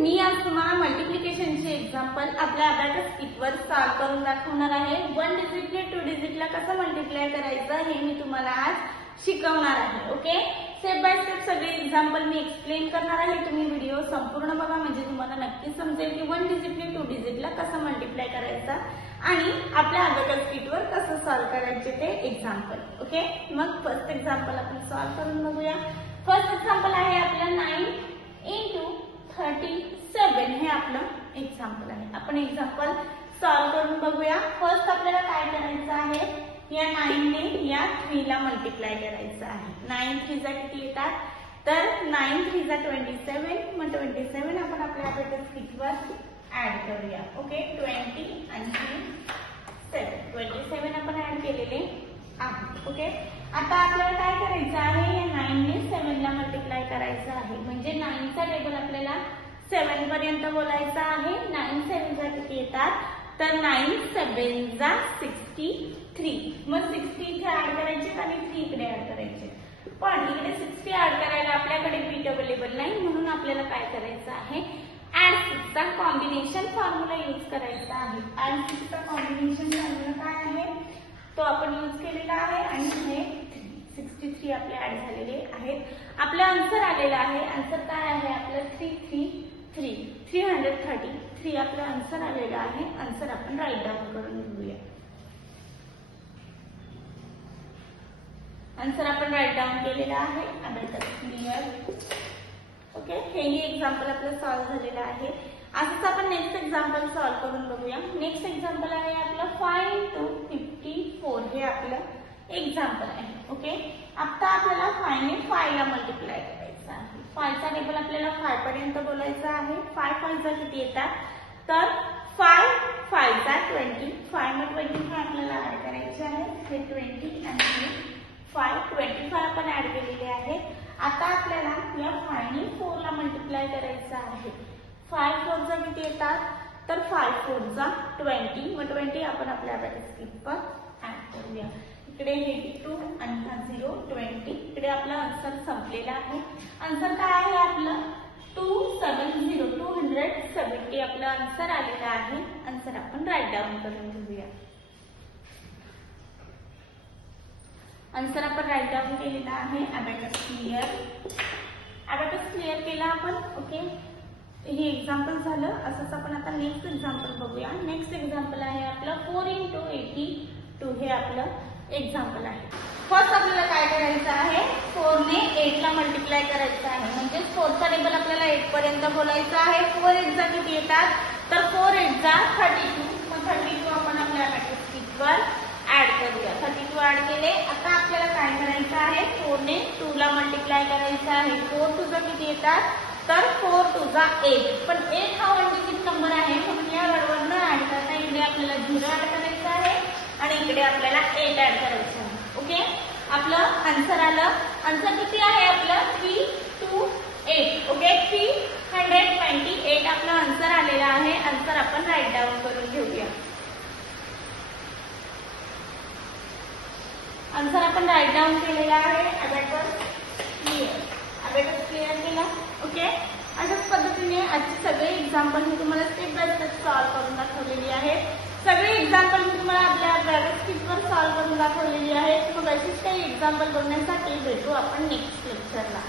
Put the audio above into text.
मी आज तुम्हाला मल्टिप्लिकेशनचे एक्झाम्पल आपल्या अबॅकस किटवर सॉल्व्ह करून दाखवणार आहे। 1 डिजिटने 2 डिजिटला कसं मल्टिप्लाय करायचं हे मी तुम्हाला आज शिकवणार आहे। ओके, स्टेप बाय स्टेप सगळे एक्झाम्पल मी एक्सप्लेन करणार आहे। तुम्ही व्हिडिओ संपूर्ण बघा म्हणजे तुम्हाला नक्की समजेल की 1 डिजिटने 2 डिजिटला कसं मल्टिप्लाय करायचं आणि आपल्या अबॅकस किटवर कसं सॉल्व्ह करायचे ते एक्झाम्पल। ओके, मग फर्स्ट एक्झाम्पल आपण सॉल्व्ह करून बघूया। फर्स्ट एक्झाम्पल आहे आपलं 9 into 37 हे आपलं एक्झाम्पल आहे। आपण एक्झाम्पल सॉल्व्ह करून बघूया। फर्स्ट आपल्याला काय करायचं आहे, या 9 ने या 3 ला मल्टिप्लाय करायचं आहे। 9 3 जा किती येतात, तर 9 3 जा 27, मग 27 आपण आपल्या अबॅकस किटवर ऍड करूया। ओके, 20 आणि 7 27 आपण ऍड केलेले आहे। ओके, आता आपल्याला काय करायचं आहे, या 9 ने 7 ला मल्टिप्लाय करायचं आहे। म्हणजे 9 चा टेबल आपल्याला 7 पर्यंत बोलायचा आहे। 9 7 जा किती येतात, तर 9 7 जा 63, मग 60 इथे ऍड करायचे आणि 3 इकडे ऍड करायचे। पण इकडे 60 ऍड करायला आपल्याकडे बीट अवेलेबल नाही, म्हणून आपल्याला काय करायचं आहे, ऍड 6 चा कॉम्बिनेशन फॉर्म्युला यूज करायचा आहे। ऍड 6 चा कॉम्बिनेशन फॉर्म्युला काय आहे तो आपण यूज केलेला आहे आणि हे 63 आपले ऍड झालेले आहेत। आपला आन्सर आलेला आहे। आन्सर काय आहे आपलं 333 आपलं आन्सर आलेलं आहे। आन्सर आपण राईट डाऊन करून घेऊया। आन्सर आपण राईट डाऊन केलेला आहे। Abacus clear. ओके, हेही एक्झाम्पल आपलं सॉल्व्ह झालेलं आहे। असंच आपण नेक्स्ट एक्झाम्पल सॉल्व्ह करून बघूया। नेक्स्ट एक्झाम्पल आहे आपलं 5 into 54 हे आपलं एक्झाम्पल आहे। ओके, आता आपल्याला 5 ने 5 ला मल्टिप्लाय करायचं आहे। 5 चा टेबल आपल्याला 5 पर्यंत बोलायचं आहे। 5 5 जा किती येतात, तर 5 5 जा 25, मग 25 आपल्याला ऍड करायचे आहे। हे 20 आणि 25 आपण ऍड केलेले आहेत। आता आपल्याला या 5 ने 4 ला मल्टिप्लाय करायचं आहे। 5 4 जा किती येतात, तर 5 4 जा 20, मग 20 आपण आपल्या अबॅकस किटवर ऍड करूया। इकडे हे 2 आणि हा 0 20, इकडे आपला आन्सर संपलेला आहे। आन्सर काय आहे आपलं 270 आपलं आन्सर आलेलं आहे। आन्सर आपण राईट डाऊन करून घेऊया। आन्सर आपण राईट डाऊन केलेला आहे। अबॅकस क्लिअर केला आपण। ओके, हे एक्झाम्पल झालं। असंच आपण आता नेक्स्ट एक्झाम्पल बघूया। नेक्स्ट एक्झाम्पल आहे आपलं 4 into 82 हे आपलं एक्झाम्पल आहे। फर्स्ट आपल्याला काय करायचं आहे, 4 ने 8 ला मल्टिप्लाय करायचं आहे। म्हणजे 4 चा टेबल आपल्याला 8 पर्यंत बोलायचं आहे। 4 8 जा किती येतात, तर 4 8 जा 32, मग 32 आपण आपल्या अबॅकस किटवर ऍड करूया। 32 ऍड केले। आता आपल्याला काय करायचं आहे, 4 ने 2 ला मल्टिप्लाय करायचं आहे। 4 2 जा किती येतात, तर 4 2 जा 8, पण 8 हा 1 डिजिट नंबर आहे म्हणून या वरवरनं ऍड करता इकडे आपल्याला 0 ऍड करायचं आहे आणि इकडे आपल्याला 8 ऍड करायचं आहे। ओके, आपलं आन्सर आलं। आन्सर किती आहे आपलं 328। ओके, 328 आपलं आन्सर आलेला आहे। आन्सर आपण राईट डाऊन करून घेऊया। आन्सर आपण राईट डाऊन केलेला आहे। अबॅकस क्लिअर केला। ओके, अशाच पद्धतीने आजचे सगळे एक्झाम्पल मी तुम्हाला स्टेप बाय स्टेप सॉल्व्ह करून दाखवलेली आहे। सगळे एक्झाम्पल मी तुम्हाला आपल्या अबॅकस किटवर सॉल्व्ह करून दाखवलेली आहे। मग अशीच काही एक्झाम्पल बघण्यासाठी भेटू आपण नेक्स्ट लेक्चरला।